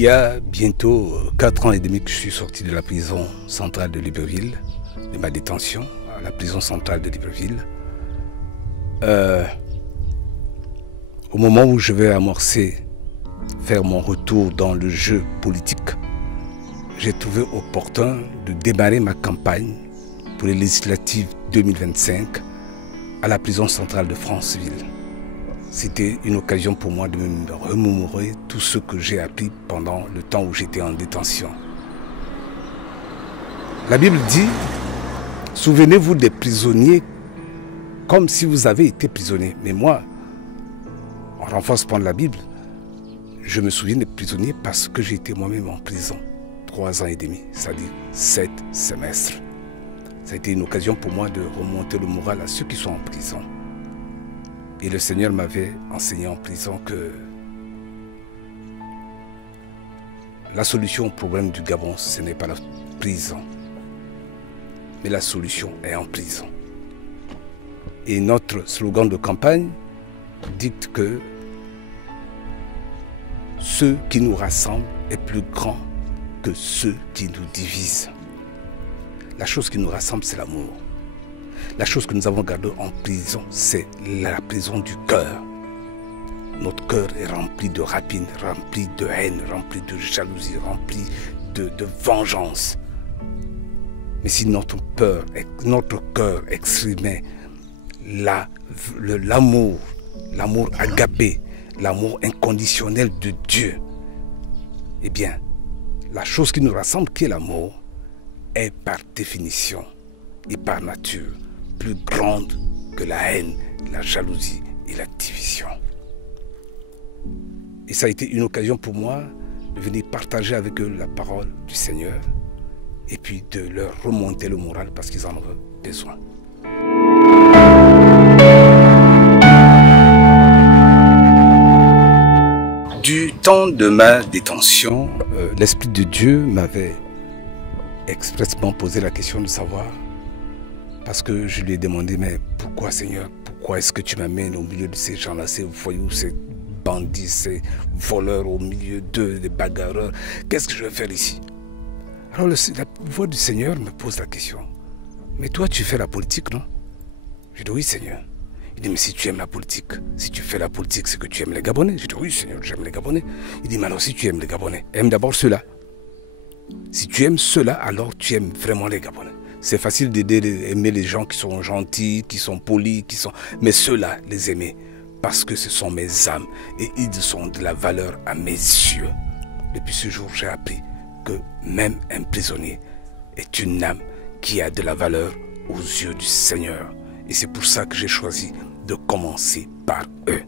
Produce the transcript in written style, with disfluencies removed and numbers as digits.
y a bientôt 4 ans et demi que je suis sorti de la prison centrale de Libreville, de ma détention à la prison centrale de Libreville. Au moment où je vais amorcer, faire mon retour dans le jeu politique, j'ai trouvé opportun de démarrer ma campagne pour les législatives 2025 à la prison centrale de Franceville. C'était une occasion pour moi de me remémorer tout ce que j'ai appris pendant le temps où j'étais en détention. La Bible dit, souvenez-vous des prisonniers comme si vous avez été prisonnier. Mais moi, en renforcement de la Bible, je me souviens des prisonniers parce que j'ai été moi-même en prison 3 ans et demi, c'est-à-dire 7 semestres. Ça a été une occasion pour moi de remonter le moral à ceux qui sont en prison. Et le Seigneur m'avait enseigné en prison que la solution au problème du Gabon, ce n'est pas la prison, mais la solution est en prison. Et notre slogan de campagne dicte que ce qui nous rassemble est plus grand que ceux qui nous divisent. La chose qui nous rassemble, c'est l'amour. La chose que nous avons gardée en prison, c'est la prison du cœur. Notre cœur est rempli de rapine, rempli de haine, rempli de jalousie, rempli de vengeance. Mais si notre cœur exprimait l'amour agapé, l'amour inconditionnel de Dieu, eh bien, la chose qui nous rassemble, qui est l'amour, est par définition et par nature plus grande que la haine, la jalousie et la division. Et ça a été une occasion pour moi de venir partager avec eux la parole du Seigneur et puis de leur remonter le moral parce qu'ils en ont besoin. Du temps de ma détention, l'Esprit de Dieu m'avait expressément posé la question de savoir, parce que je lui ai demandé, mais pourquoi Seigneur, pourquoi est-ce que tu m'amènes au milieu de ces gens-là, ces voyous, ces bandits, ces voleurs, au milieu d'eux, des bagarreurs, qu'est-ce que je vais faire ici? Alors la voix du Seigneur me pose la question, mais toi tu fais la politique, non? Je dis oui Seigneur. Il dit, mais si tu aimes la politique, si tu fais la politique, c'est que tu aimes les Gabonais. Je dis oui Seigneur, j'aime les Gabonais. Il dit, mais alors si tu aimes les Gabonais, aime d'abord ceux-là. Si tu aimes ceux-là, alors tu aimes vraiment les Gabonais. C'est facile d'aimer les gens qui sont gentils, qui sont polis, mais ceux-là, les aimer. Parce que ce sont mes âmes et ils sont de la valeur à mes yeux. Depuis ce jour, j'ai appris que même un prisonnier est une âme qui a de la valeur aux yeux du Seigneur. Et c'est pour ça que j'ai choisi de commencer par eux.